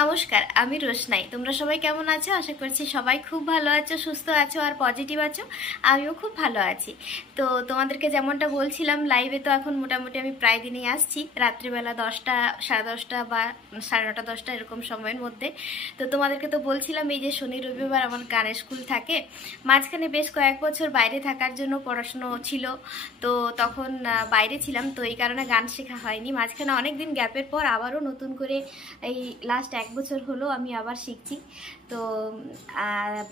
নমস্কার, আমি রোশনাই। তোমরা সবাই কেমন আছো? আশা করছি সবাই খুব ভালো আছো, সুস্থ আছো আর পজিটিভ আছো। আমিও খুব ভালো আছি। তো তোমাদেরকে যেমনটা বলছিলাম, লাইভে তো এখন মোটামুটি আমি প্রায় দিনই আসছি, রাত্রিবেলা 10টা, 10:30 বা 9:30, 10টা এরকম সময়ের মধ্যে। তো তোমাদেরকে তো বলছিলাম এই যে শনি রবিবার আমার গানের স্কুল থাকে। মাঝখানে বেশ কয়েক বছর বাইরে থাকার জন্য পড়াশুনো ছিল, তো তখন বাইরে ছিলাম, তো এই কারণে গান শেখা হয়নি। মাঝখানে অনেক দিন গ্যাপের পর আবারও নতুন করে এই লাস্ট 1 বছর হলো আমি আবার শিখছি। তো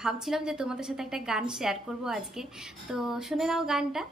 ভাবছিলাম যে তোমাদের সাথে একটা গান শেয়ার করব আজকে। তো শুনে নাও গানটা।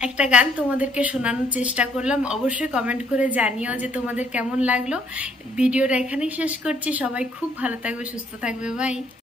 একটা গান তোমাদেরকে শোনানোর চেষ্টা করলাম। অবশ্যই কমেন্ট করে জানিও যে তোমাদের কেমন লাগলো। ভিডিওটা এখানেই শেষ করছি। সবাই খুব ভালো থাকবে, সুস্থ থাকবে। বাই।